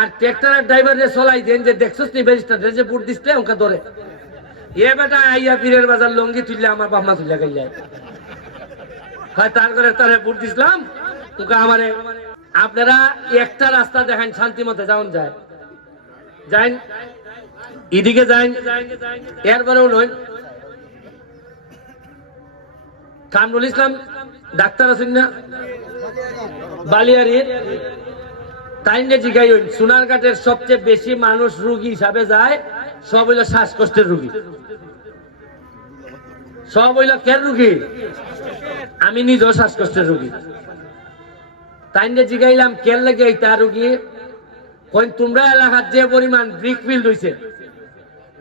আর ট্রাক্টরের ড্রাইভারে চলাই দেন যে দেখছস নি ব্যারিস্টার যে বুট দিస్తే ওকে ধরে। এ বেটা আইয়া পীরের বাজার লঙ্গি তুললে আমার বাপমা তুলে গাই যায় হয় তার করে তারে বুট দিছিলাম, তোকে আমারে। আপনারা একটা রাস্তা দেখেন, শান্তি মতে যাওন যায়। যাইন, এদিকে যাইন, এরপরেও নয় কামরুল ইসলাম, ডাক্তার আছেন না? বালিয়ারির। তাই নিয়ে জিগাই সোনারঘাটের সবচেয়ে বেশি মানুষ রুগী হিসাবে যায়? সব হইল শ্বাসকষ্টের রুগী। সব হইল কের রুগী? আমি নিজেও শ্বাসকষ্টের রুগী। তাই নিয়ে জিগাইলাম কের লাগে রুগী? কই তোমরা এলাকার যে পরিমাণ ব্রিক ফিল্ড হইছে,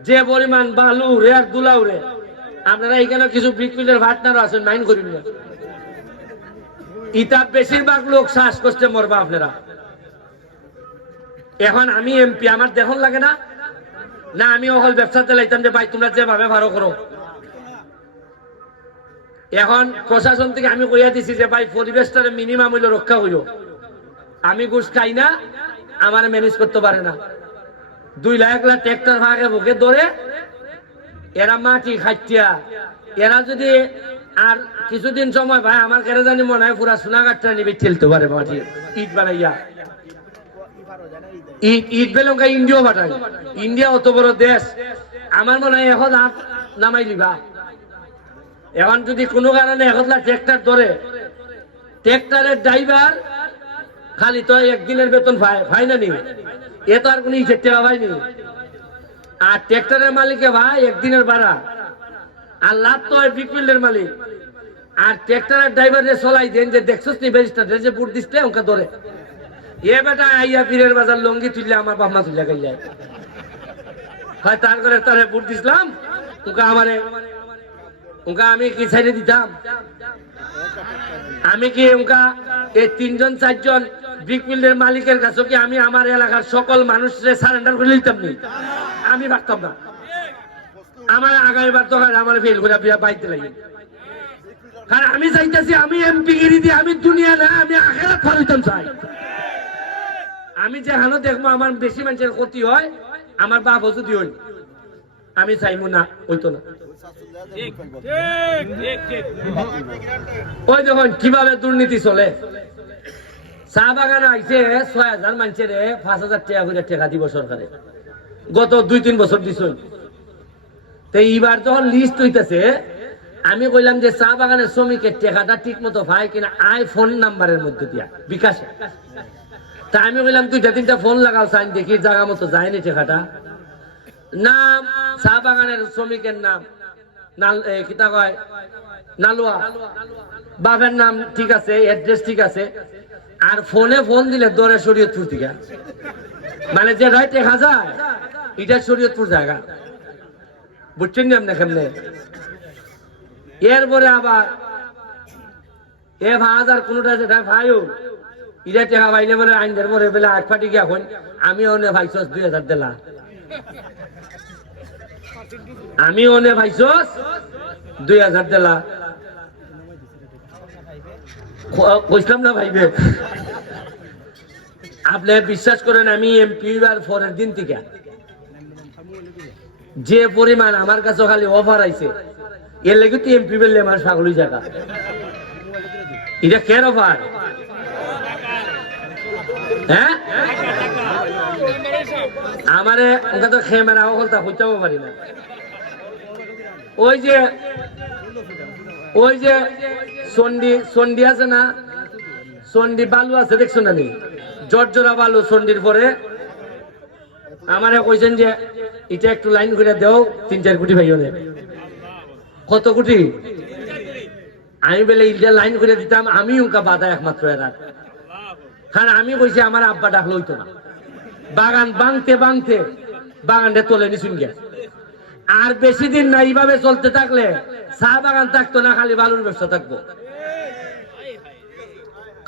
যে পরিমাণ বালু রে আর দুলাউ রে আপনারা এখানে কিছু ব্রিক ফিল্ডের ভাটনারও আছেন, মাইন করিন না। ইটা বেশিরভাগ লোক শ্বাসকষ্টে মরবা আপনারা। এখন আমি এমপি আমার দেখুন লাগে না? না আমি অকল ব্যবসা চালাইতাম যে, ভাই, তোমরা যেভাবে ভালো করো। এখন প্রশাসন থেকে আমি কইয়া দিছি যে, ভাই, পরিবেশটারে মিনিমাম হইল রক্ষা হইল। আমি ঘুষ খাই না, আমার ম্যানেজ করতে পারে না। দুই লাখ লাখ ট্রাক্টর ভাগে বুকে ধরে, এরা মাটি খাইতিয়া। এরা যদি আর কিছুদিন সময় ভাই আমার কেন জানি মনে হয় পুরা সোনাঘাটটা নিবে, ঠেলতে পারে মাটি, ইট বানাইয়া। ইট ইট বেলঙ্কা ইন্ডিয়া পাঠায় ইন্ডিয়া অত বড় দেশ আমার মনে হয় এখন আপ নামাই লিবা এখন যদি কোনো কারণে এখন ট্রাক্টর ধরে ট্রাক্টরের ড্রাইভার খালি তো একদিনের বেতন পায় না নি এ তো আর কোনো হিসেব টেকা পায়নি আর ট্রাক্টরের মালিকে ভাই একদিনের ভাড়া। আর লাভ তো হয় বিপিলের মালিক। আর ট্রাক্টরের যে চলাই দেন যে দেখছস নি ব্যারিস্টার যে বুট দিচ্ছে ওকে ধরে এ বেটা আইয়া পীরের বাজার লঙ্গি তুললে আমার বাপমা যায় হয় তার করে দিছিলাম আমারে আমি কি দিতাম? আমি কি এই তিনজন, চারজন মালিকের কাছে কি আমি আমার এলাকার সকল মানুষের সারেন্ডার করে দিতাম নি? আমি ভাবতাম না। আমার আগামীবার তো আমার ফেল করে বিয়া লাগে। কারণ আমি চাইতেছি আমি এমপি গিরি দিয়ে আমি দুনিয়া না, আমি আখেরাত ফারুতাম চাই। আমি যে হানো দেখব, আমার বেশি মানুষের ক্ষতি হয়, আমার বাপ যদি হই আমি চাইব না, হইতো না। ওই দেখুন, কীভাবে দুর্নীতি চলে। চা বাগান আইছে, ছয় হাজার মানুষের, পাঁচ হাজার টাকা করে টাকা দিব সরকারে। গত দুই, তিন বছর দিছ। তো এইবার যখন লিস্ট হইতেছে, আমি কইলাম যে চা বাগানের শ্রমিকের টাকাটা ঠিক মতো ভাই কিনা আই ফোন নাম্বারের মধ্যে দিয়া, বিকাশে। তা আমি কইলাম দুইটা তিনটা ফোন লাগাও, সাইন দেখি জায়গা মতো যায়নি টাকাটা নাম, চা বাগানের শ্রমিকের নাম নালুয়া। বাপের নাম ঠিক আছে ঠিক আছে, আর ফোনে ফোন দিলে দরে শরীয়তপুর থেকে মানে যে রায় দেখা যায়, এটা শরীয়তপুর জায়গা। বুঝছেন নি আপনি এরপরে আবার, এ ভাজ আর কোনটা ভাইও ইটা টেকা পাইলে বলে আইনদের পরে বেলা এক ফাটি গিয়া এখন আমি অনে ভাইছস দুই হাজার দিলা। আমি অনে ভাইছস দুই হাজার দিলা। ক- কইছিলাম না ভাইবে? আপনি বিশ্বাস করেন আমি এমপি আর পরের দিন থেকে। যে পরিমাণ আমার কাছে খালি অফার আইছে, এর লেগে তো এমপি বেললে আমার ছাগলি জায়গা এটা কেন অফার হ্যাঁ? আমারে ওকে তো পারি না। ওই যে ওই যে সন্ডি সন্ডি আছে না? সন্ডি বালু আছে, দেখছ না নি? জর্জরা বালু সন্ডির পরে। আমারে কইছেন যে, এটা একটু লাইন করে দেও, তিন চার কোটি ভাই কত কোটি? আমি বেলে ইটা লাইন করে দিতাম আমি উনকা বাধা একমাত্র এরা। কারণ আমি কইছি আমার আব্বা ডাকলো হইতো না। বাগান বাংতে বাংতে বাগানটা তোলে নিছুন গিয়া। আর বেশি দিন না এইভাবে চলতে থাকলে চা বাগান থাকতো না, খালি বালুর ব্যবসা থাকব।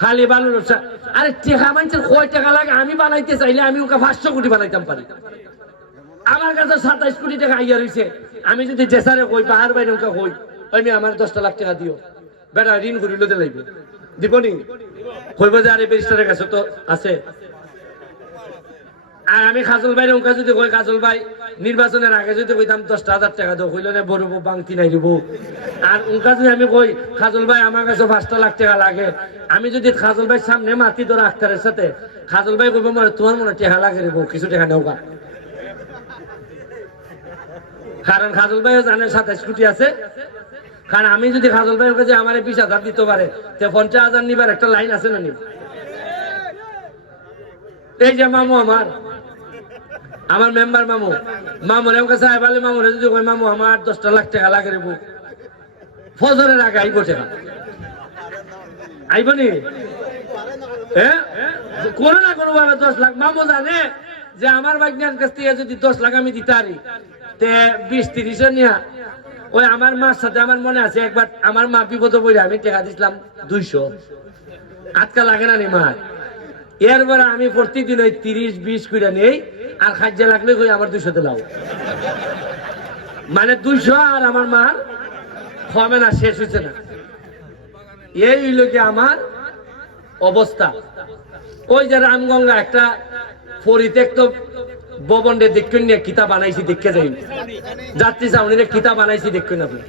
খালি বালুর ব্যবসা। আরে টেকা মানুষের কয় টাকা লাগে? আমি বানাইতে চাইলে আমি ওকে পাঁচশো কোটি বানাইতাম পারি। আমার কাছে সাতাইশ কোটি টাকা আইয়া রয়েছে আমি যদি জেসারে কই পাহাড় বাইরে ওকে কই আমি আমার দশটা লাখ টাকা দিও। বেটা, ঋণ করিল লাগবে। দিব নি? কইব যে আছে। আর আমি খাজল ভাই ওকে যদি কই, খাজল ভাই, নির্বাচনের আগে যদি কইতাম দশটা হাজার টাকা দাও, কইলে না বড় বাংতি নাই দিব আর ওকে যদি আমি কই, খাজল ভাই, আমার কাছে পাঁচটা লাখ টাকা লাগে। আমি যদি খাজল ভাই সামনে মাতি ধরো আক্তারের সাথে, খাজল ভাই কইব মনে তোমার মনে টাকা লাগে রে কিছু টাকা নেও গা। কারণ খাজল ভাইও জানে সাতাইশ কোটি আছে। কারণ আমি যদি খাজল ভাইয়ের কাছে আমার বিশ হাজার দিতে পারে, তে পঞ্চাশ হাজার নিবার একটা লাইন আছে না নি এই যে মামু আমার আমার মেম্বার মামু। মামুর এমন কাছে আইবালে মামুর যদি কই মামু, আমার দশটা লাখ টাকা লাগে রে বউ। ফজরের আগে আইব টাকা আইব নি? কোনো না কোনো ভাবে দশ লাখ। মামু জানে যে আমার বাইকনার কাছ থেকে যদি দশ লাখ আমি দিতে পারি তে বিশ তিরিশে নিয়া ওই আমার মার সাথে আমার মনে আছে, একবার আমার মা বিপদ পড়ে, আমি টাকা দিছিলাম দুইশো। আটকা লাগে না নি এরপরে আমি প্রতিদিন ওই তিরিশ, বিশ করে নেই, আর খাদ্য লাগলে কই আমার দুইশো লাও মানে দুইশো আর আমার মার হবে না, শেষ হয়েছে না। এই হইল কি আমার অবস্থা। ওই যে রামগঙ্গা একটা পরিত্যক্ত ভবনরে দেখুন কিতাব বানাইছি দেখে যাই যাত্রী চাউনিরে কিতাব বানাইছি দেখুন আপনি।